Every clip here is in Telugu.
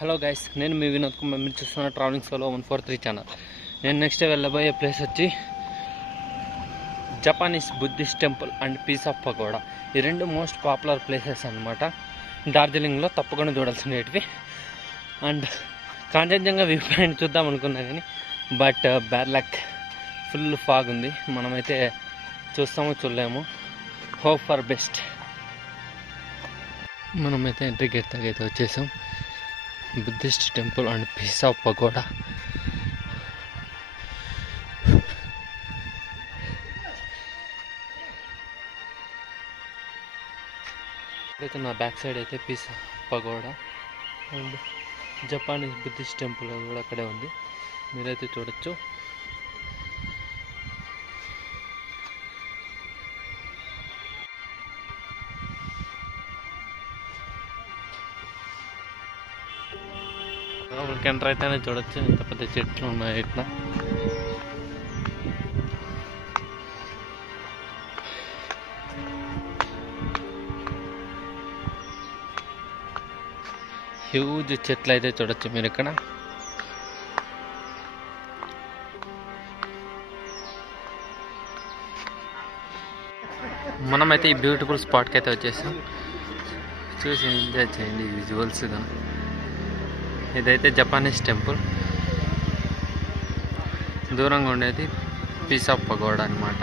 హలో గైస్, నేను మీ వినోద్ కుమార్. మీరు చూస్తున్న ట్రావెలింగ్ సోలో 143 ఛానల్. నేను నెక్స్ట్ వెళ్ళబోయే ప్లేస్ వచ్చి Japanese Buddhist temple and peace of pagoda. ఈ రెండు మోస్ట్ పాపులర్ ప్లేసెస్ అనమాట. డార్జిలింగ్లో తప్పకుండా చూడాల్సినవి. అండ్ కాంచనజంగా వ్యూ పాయింట్ చూద్దాం అనుకున్నా కానీ but bad luck, full fog ఉంది. మనమైతే చూస్తామో చూడలేము. Hope for best. మనమైతే ఎంట్రీ గేట్ దగ్గర అయితే వచ్చేసాం. Buddhist temple and peace of pagoda. అయితే నా బ్యాక్ సైడ్ అయితే peace of pagoda and Japanese Buddhist temple కూడా అక్కడే ఉంది. మీరైతే చూడొచ్చు. లోపలికి ఎంటర్ అయితేనే చూడొచ్చు ఎంత పెద్ద చెట్లు ఉన్నాయి. ఇట్లా హ్యూజ్ చెట్లు అయితే చూడొచ్చు మీరు ఇక్కడ. మనమైతే ఈ బ్యూటిఫుల్ స్పాట్కి అయితే వచ్చేసాం. చూసి ఎంజాయ్ చేయండి విజువల్స్గా. ఇదైతే జపానీస్ టెంపుల్, దూరంగా ఉండేది పీస్ ఆఫ్ పగోడా అనమాట.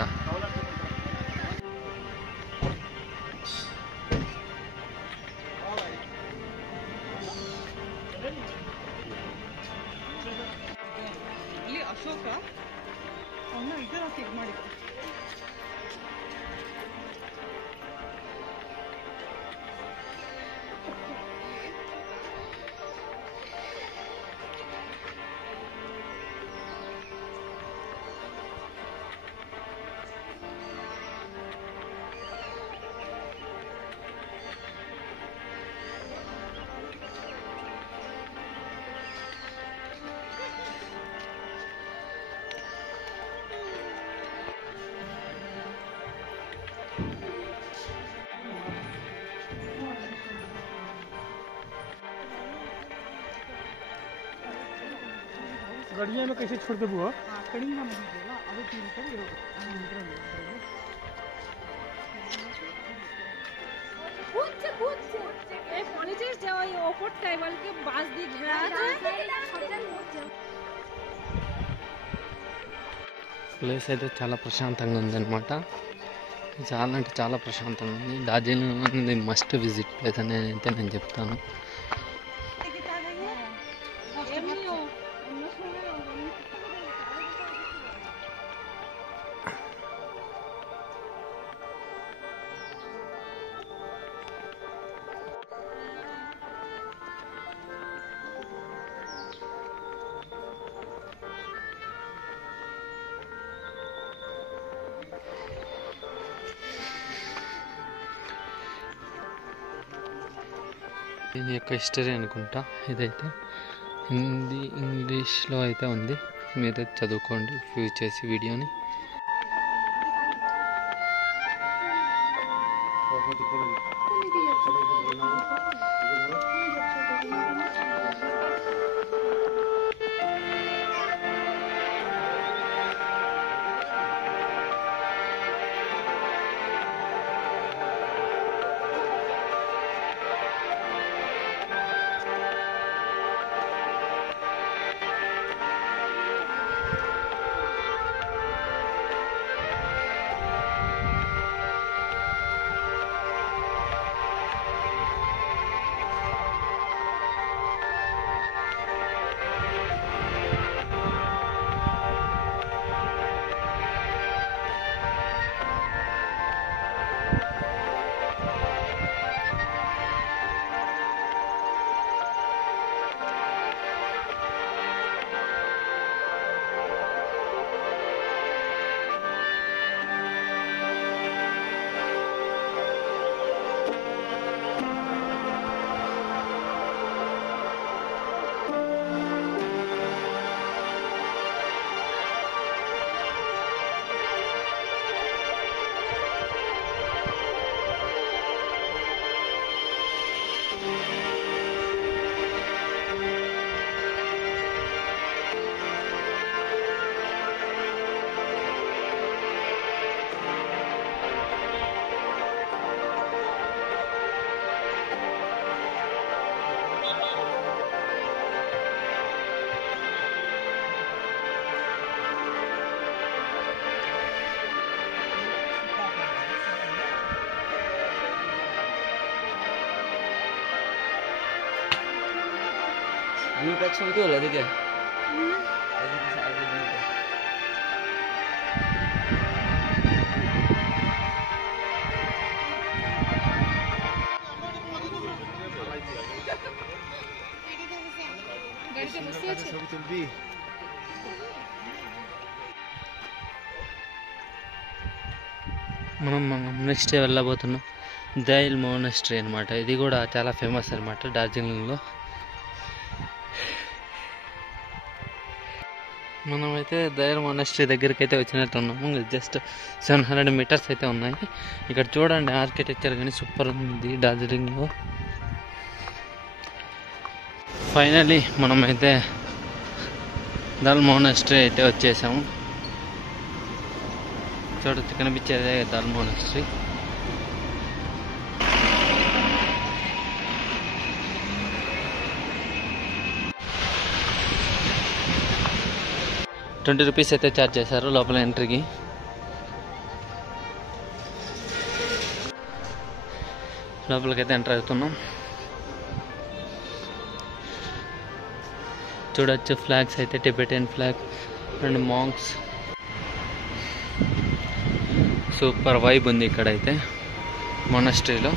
गड़िया में कैसे छोड़ते बुआ? कड़ी ना नहीं देला, अबे तीन कर ये খুঁজছে এই ফর্নিচার যে ওই ওপরটায় বলকে বাস দিয়ে ঘেরা আছে. ప్లేస్ అయితే చాలా ప్రశాంతంగా ఉందన్నమాట. చాలా అంటే చాలా ప్రశాంతంగా ఉంది. డార్జిలింగ్ అనేది మస్ట్ విజిట్ ప్లేస్ అని అయితే నేను చెప్తాను. దీని యొక్క హిస్టరీ అనుకుంటా. ఇదైతే హిందీ ఇంగ్లీష్లో అయితే ఉంది. మీరైతే చదువుకోండి వ్యూ చేసి వీడియోని. View টা ছবি তোলো এদিকে এদিকে সাইডে ভিউটা গাড়িতে বসে আছে ছবি তুলবি మనం నెక్స్ట్ డే వెళ్ళబోతున్నాం దైల్ మోనస్ట్రీ అనమాట. ఇది కూడా చాలా ఫేమస్ అనమాట డార్జిలింగ్లో. మనమైతే దైల్ మోనస్ట్రీ దగ్గరికి అయితే వచ్చినట్టు ఉన్నాము. జస్ట్ 700 మీటర్స్ అయితే ఉన్నాయి. ఇక్కడ చూడండి ఆర్కిటెక్చర్ కానీ సూపర్ ఉంది డార్జిలింగ్లో. ఫైనలీ మనమైతే దైల్ మోనస్ట్రీ అయితే వచ్చేసాము. చూడొచ్చు కనిపించేదే దైల్ మోనస్ట్రీ. ₹20 అయితే ఛార్జ్ చేశారు లోపల ఎంట్రీకి. లోపలికైతే ఎంటర్ అవుతున్నాం. చూడొచ్చు ఫ్లాగ్స్ అయితే Tibetan flag and monks. Super vibe ఉంది ఇక్కడైతే మొనాస్ట్రీలో.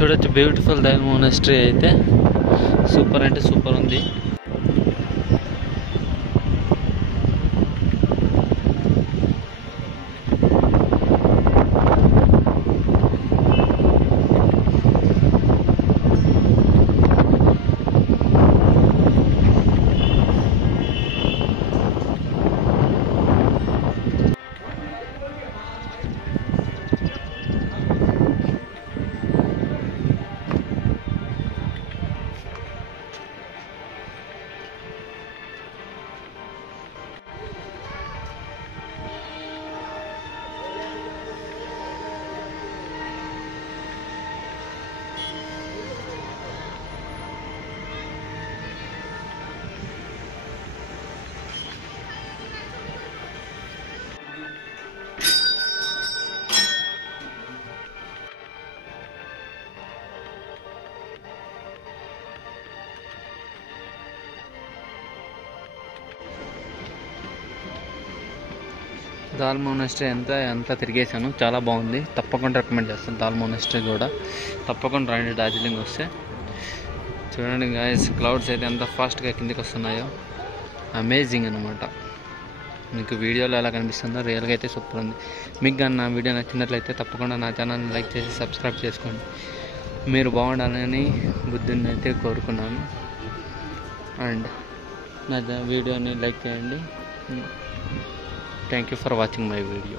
చూడొచ్చు బ్యూటిఫుల్ దైల్ మోనాస్ట్రీ అయితే సూపర్ అంటే సూపర్ ఉంది. దాల్ మోనాస్ట్రీ అంతా తిరిగేసాను. చాలా బాగుంది. తప్పకుండా రికమెండ్ చేస్తాను దాల్ మోనాస్ట్రీ కూడా. తప్పకుండా రండి డార్జిలింగ్ వస్తే. చూడండి గాయస్ క్లౌడ్స్ అయితే ఎంత ఫాస్ట్గా కిందికి వస్తున్నాయో. అమేజింగ్ అనమాట. మీకు వీడియోలో ఎలా కనిపిస్తుందో రియల్గా అయితే సూపర్ ఉంది. మీకు కానీ నా వీడియో నచ్చినట్లయితే తప్పకుండా నా ఛానల్ని లైక్ చేసి సబ్స్క్రైబ్ చేసుకోండి. మీరు బాగుండాలని బుద్ధిని అయితే కోరుకున్నాను. అండ్ నా వీడియోని లైక్ చేయండి. Thank you for watching my video.